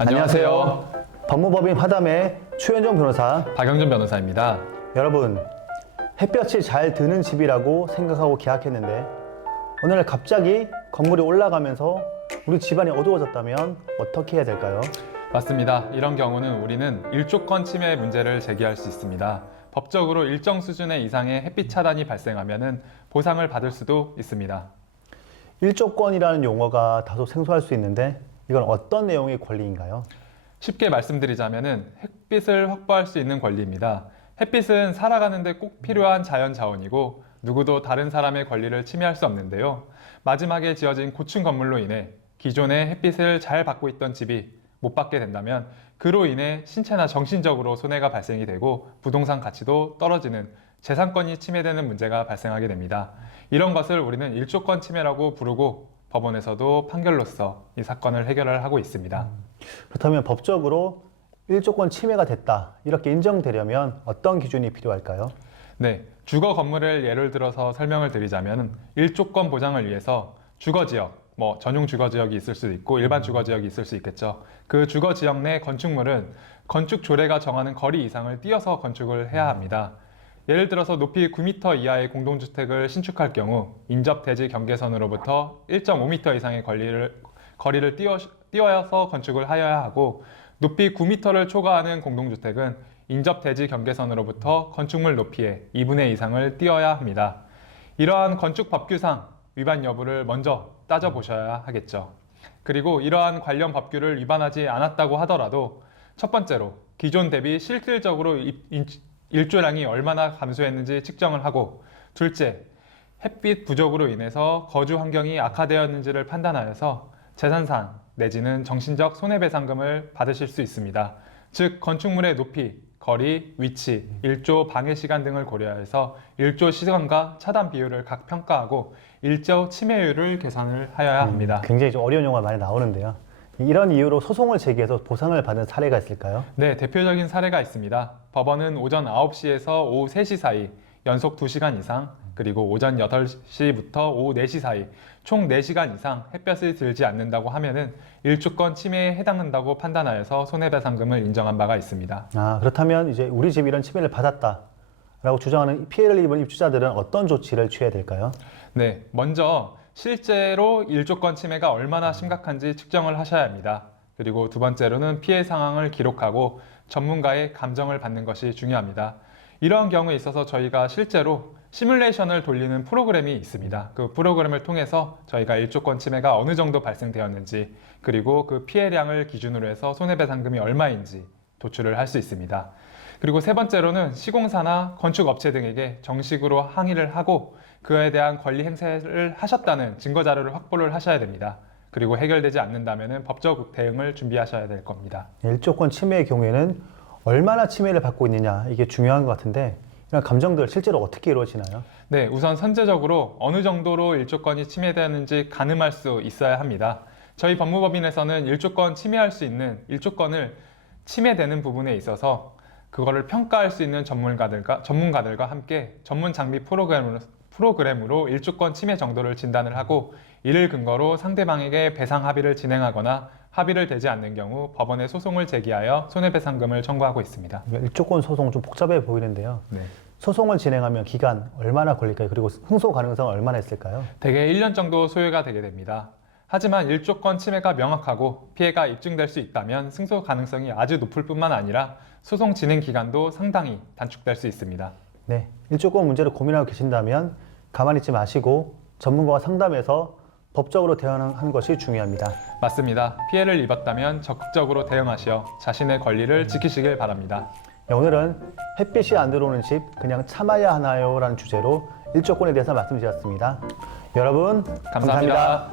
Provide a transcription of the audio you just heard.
안녕하세요. 법무법인 화담의 최현정 변호사. 박영준 변호사입니다. 여러분, 햇볕이 잘 드는 집이라고 생각하고 계약했는데 오늘 갑자기 건물이 올라가면서 우리 집안이 어두워졌다면 어떻게 해야 될까요? 맞습니다. 이런 경우는 우리는 일조권 침해 문제를 제기할 수 있습니다. 법적으로 일정 수준의 이상의 햇빛 차단이 발생하면 보상을 받을 수도 있습니다. 일조권이라는 용어가 다소 생소할 수 있는데 이건 어떤 내용의 권리인가요? 쉽게 말씀드리자면 햇빛을 확보할 수 있는 권리입니다. 햇빛은 살아가는데 꼭 필요한 자연 자원이고 누구도 다른 사람의 권리를 침해할 수 없는데요. 마지막에 지어진 고층 건물로 인해 기존에 햇빛을 잘 받고 있던 집이 못 받게 된다면 그로 인해 신체나 정신적으로 손해가 발생이 되고 부동산 가치도 떨어지는 재산권이 침해되는 문제가 발생하게 됩니다. 이런 것을 우리는 일조권 침해라고 부르고 법원에서도 판결로서 이 사건을 해결을 하고 있습니다. 그렇다면 법적으로 일조권 침해가 됐다 이렇게 인정되려면 어떤 기준이 필요할까요? 네, 주거 건물을 예를 들어서 설명을 드리자면 일조권 보장을 위해서 주거지역, 전용 주거지역이 있을 수도 있고 일반 주거지역이 있을 수 있겠죠. 그 주거지역 내 건축물은 건축 조례가 정하는 거리 이상을 뛰어서 건축을 해야 합니다. 예를 들어서 높이 9m 이하의 공동주택을 신축할 경우 인접 대지 경계선으로부터 1.5m 이상의 거리를 띄어서 건축을 하여야 하고 높이 9m를 초과하는 공동주택은 인접 대지 경계선으로부터 건축물 높이의 2분의 2 이상을 띄어야 합니다. 이러한 건축 법규상 위반 여부를 먼저 따져보셔야 하겠죠. 그리고 이러한 관련 법규를 위반하지 않았다고 하더라도 첫 번째로 기존 대비 실질적으로 일조량이 얼마나 감소했는지 측정을 하고 둘째, 햇빛 부족으로 인해서 거주 환경이 악화되었는지를 판단하여서 재산상 내지는 정신적 손해배상금을 받으실 수 있습니다. 즉 건축물의 높이, 거리, 위치, 일조 방해 시간 등을 고려해서 일조 시간과 차단 비율을 각 평가하고 일조 침해율을 계산을 하여야 합니다. 굉장히 좀 어려운 용어가 많이 나오는데요. 이런 이유로 소송을 제기해서 보상을 받은 사례가 있을까요? 네, 대표적인 사례가 있습니다. 법원은 오전 9시에서 오후 3시 사이 연속 2시간 이상 그리고 오전 8시부터 오후 4시 사이 총 4시간 이상 햇볕이 들지 않는다고 하면은 일조권 침해에 해당한다고 판단하여서 손해배상금을 인정한 바가 있습니다. 그렇다면 이제 우리 집 이런 침해를 받았다라고 주장하는 피해를 입은 입주자들은 어떤 조치를 취해야 될까요? 네, 먼저 실제로 일조권 침해가 얼마나 심각한지 측정을 하셔야 합니다. 그리고 두 번째로는 피해 상황을 기록하고 전문가의 감정을 받는 것이 중요합니다. 이러한 경우에 있어서 저희가 실제로 시뮬레이션을 돌리는 프로그램이 있습니다. 그 프로그램을 통해서 저희가 일조권 침해가 어느 정도 발생되었는지 그리고 그 피해량을 기준으로 해서 손해배상금이 얼마인지 도출을 할 수 있습니다. 그리고 세 번째로는 시공사나 건축업체 등에게 정식으로 항의를 하고 그에 대한 권리 행사를 하셨다는 증거자료를 확보를 하셔야 됩니다. 그리고 해결되지 않는다면 법적 대응을 준비하셔야 될 겁니다. 일조권 침해의 경우에는 얼마나 침해를 받고 있느냐 이게 중요한 것 같은데 이런 감정들 실제로 어떻게 이루어지나요? 네, 우선 선제적으로 어느 정도로 일조권이 침해되었는지 가늠할 수 있어야 합니다. 저희 법무법인에서는 일조권 침해할 수 있는 일조권을 침해되는 부분에 있어서 그거를 평가할 수 있는 전문가들과 함께 전문 장비 프로그램으로 일조권 침해 정도를 진단을 하고 이를 근거로 상대방에게 배상 합의를 진행하거나 합의를 되지 않는 경우 법원에 소송을 제기하여 손해배상금을 청구하고 있습니다. 일조권 소송 좀 복잡해 보이는데요. 네. 소송을 진행하면 기간 얼마나 걸릴까요? 그리고 승소 가능성은 얼마나 있을까요? 대개 1년 정도 소요가 되게 됩니다. 하지만 일조권 침해가 명확하고 피해가 입증될 수 있다면 승소 가능성이 아주 높을 뿐만 아니라 소송 진행 기간도 상당히 단축될 수 있습니다. 네, 일조권 문제를 고민하고 계신다면 가만히 있지 마시고 전문가와 상담해서 법적으로 대응하는 것이 중요합니다. 맞습니다. 피해를 입었다면 적극적으로 대응하시어 자신의 권리를 지키시길 바랍니다. 네, 오늘은 햇빛이 안 들어오는 집 그냥 참아야 하나요? 라는 주제로 일조권에 대해서 말씀드렸습니다. 여러분 감사합니다.